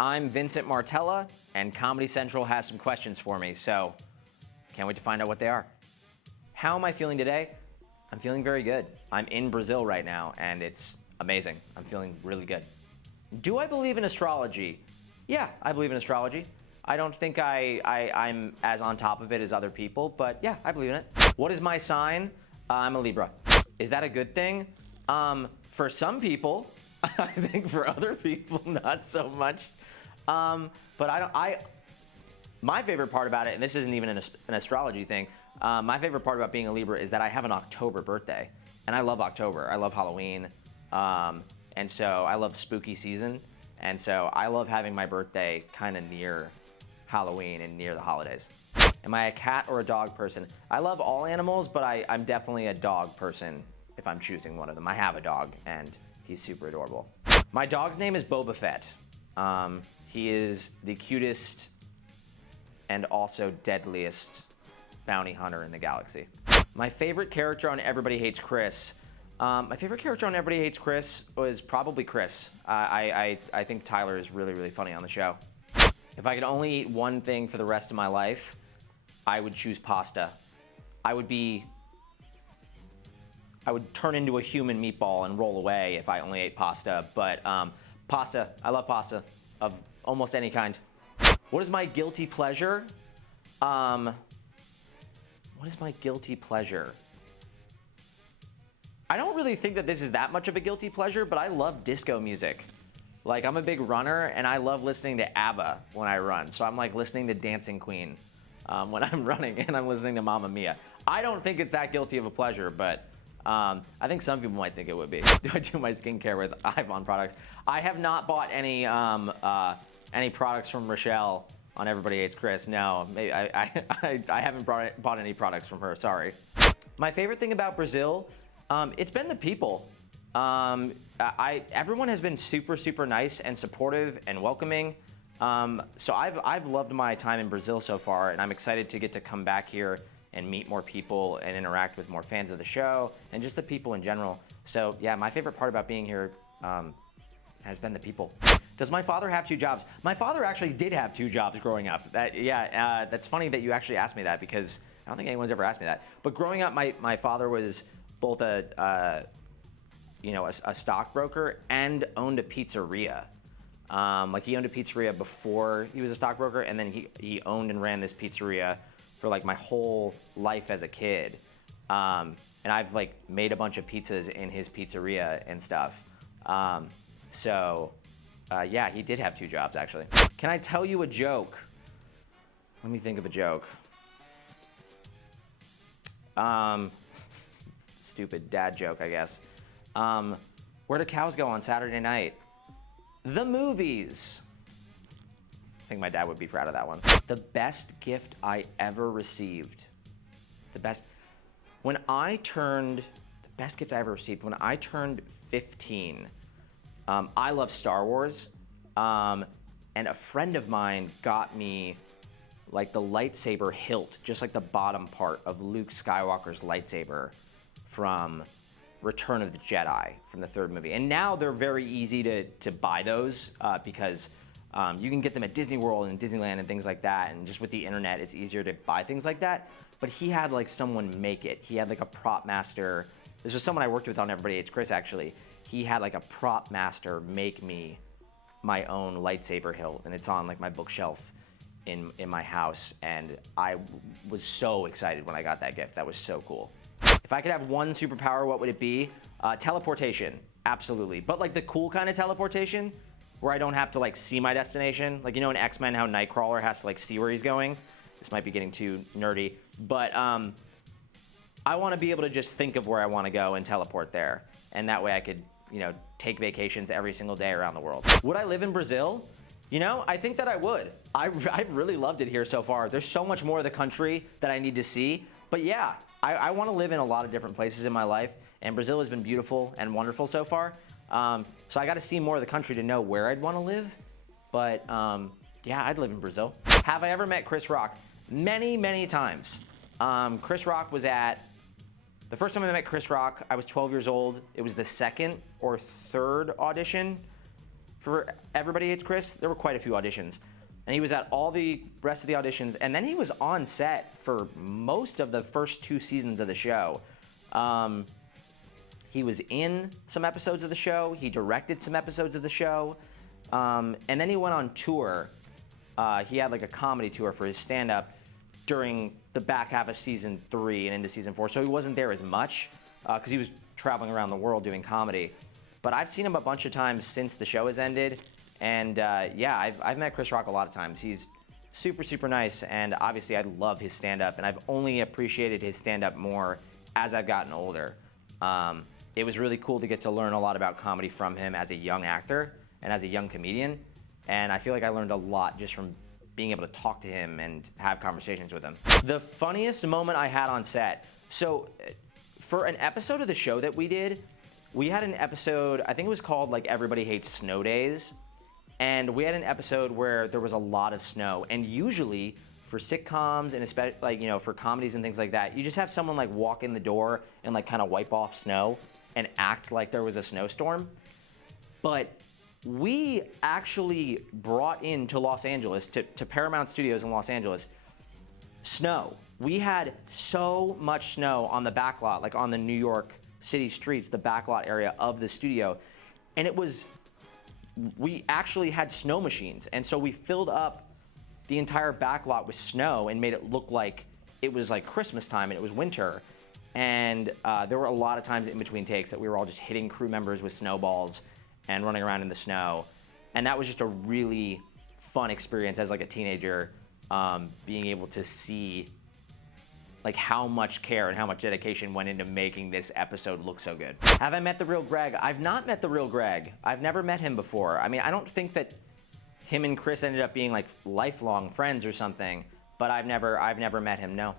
I'm Vincent Martella, and Comedy Central has some questions for me, so can't wait to find out what they are. How am I feeling today? I'm feeling very good. I'm in Brazil right now, and it's amazing. I'm feeling really good. Do I believe in astrology? Yeah, I believe in astrology. I don't think I'm as on top of it as other people, but yeah, I believe in it. What is my sign? I'm a Libra. Is that a good thing? For some people, I think for other people, not so much. But my favorite part about it, and this isn't even an astrology thing, my favorite part about being a Libra is that I have an October birthday, and I love October. I love Halloween, and so I love spooky season, and so I love having my birthday kind of near Halloween and near the holidays. Am I a cat or a dog person? I love all animals, but I'm definitely a dog person if I'm choosing one of them. I have a dog, and he's super adorable. My dog's name is Boba Fett. He is the cutest and also deadliest bounty hunter in the galaxy. My favorite character on Everybody Hates Chris. My favorite character on Everybody Hates Chris was probably Chris. I think Tyler is really, really funny on the show. If I could only eat one thing for the rest of my life, I would choose pasta. I would turn into a human meatball and roll away if I only ate pasta, but pasta, I love pasta of almost any kind. What is my guilty pleasure? What is my guilty pleasure? I don't really think that this is that much of a guilty pleasure, but I love disco music. Like, I'm a big runner, and I love listening to ABBA when I run. So I'm like listening to Dancing Queen when I'm running, and I'm listening to Mamma Mia. I don't think it's that guilty of a pleasure, but I think some people might think it would be. Do I do my skincare with Ivon products? I have not bought any products from Rochelle on Everybody Hates Chris. No, I haven't bought any products from her, sorry. My favorite thing about Brazil, it's been the people. Everyone has been super, super nice and supportive and welcoming. So I've loved my time in Brazil so far, and I'm excited to get to come back here and meet more people and interact with more fans of the show and just the people in general. So yeah, my favorite part about being here has been the people. Does my father have two jobs? My father actually did have two jobs growing up. That's funny that you actually asked me that, because I don't think anyone's ever asked me that. But growing up, my father was both a stockbroker and owned a pizzeria. Like, he owned a pizzeria before he was a stockbroker, and then he owned and ran this pizzeria for like my whole life as a kid. And I've like made a bunch of pizzas in his pizzeria and stuff. Yeah, he did have two jobs actually. Can I tell you a joke? Let me think of a joke. Stupid dad joke, I guess. Where do cows go on Saturday night? The movies. I think my dad would be proud of that one. The best gift I ever received. The best gift I ever received when I turned 15. I love Star Wars, and a friend of mine got me like the lightsaber hilt, just like the bottom part of Luke Skywalker's lightsaber from Return of the Jedi, from the third movie. And now they're very easy to buy those because you can get them at Disney World and Disneyland and things like that, and just with the internet, it's easier to buy things like that. But he had like someone make it. He had like a prop master. This was someone I worked with on Everybody Hates Chris, actually. He had like a prop master make me my own lightsaber hilt, and it's on like my bookshelf in my house, and I was so excited when I got that gift. That was so cool. If I could have one superpower, what would it be? Teleportation, absolutely. But like the cool kind of teleportation, where I don't have to like see my destination. Like, you know in X-Men how Nightcrawler has to like see where he's going? This might be getting too nerdy, but I want to be able to just think of where I want to go and teleport there. And that way I could, take vacations every single day around the world. Would I live in Brazil? I think that I would. I've really loved it here so far. There's so much more of the country that I need to see. But yeah, I want to live in a lot of different places in my life, and Brazil has been beautiful and wonderful so far. So I got to see more of the country to know where I'd want to live. But yeah, I'd live in Brazil. Have I ever met Chris Rock? Many, many times. Chris Rock was at The first time I met Chris Rock, I was 12 years old. It was the second or third audition. for Everybody Hates Chris, there were quite a few auditions. And he was at all the rest of the auditions, and then he was on set for most of the first 2 seasons of the show. He was in some episodes of the show, he directed some episodes of the show, and then he went on tour. He had like a comedy tour for his stand-up during the back half of season 3 and into season 4, so he wasn't there as much, because he was traveling around the world doing comedy. But I've seen him a bunch of times since the show has ended. And yeah, I've met Chris Rock a lot of times. He's super, super nice, and obviously I love his stand-up, and I've only appreciated his stand-up more as I've gotten older. It was really cool to get to learn a lot about comedy from him as a young actor and as a young comedian, and I feel like I learned a lot just from being able to talk to him and have conversations with him. The funniest moment I had on set, so for an episode of the show that we did, we had an episode, I think it was called like Everybody Hates Snow Days. And we had an episode where there was a lot of snow, and usually for sitcoms and especially like, you know, for comedies and things like that, you just have someone like walk in the door and like kind of wipe off snow and act like there was a snowstorm. But we actually brought into Los Angeles, to Paramount Studios in Los Angeles, snow. We had so much snow on the backlot, like on the New York City streets, the backlot area of the studio, and we actually had snow machines, and so we filled up the entire backlot with snow and made it look like it was like Christmas time and it was winter. And there were a lot of times in between takes that we were all just hitting crew members with snowballs and running around in the snow. And that was just a really fun experience as like a teenager, being able to see like how much care and how much dedication went into making this episode look so good. Have I met the real Greg? I've not met the real Greg. I've never met him before. I mean, I don't think that him and Chris ended up being like lifelong friends or something, but I've never met him, no.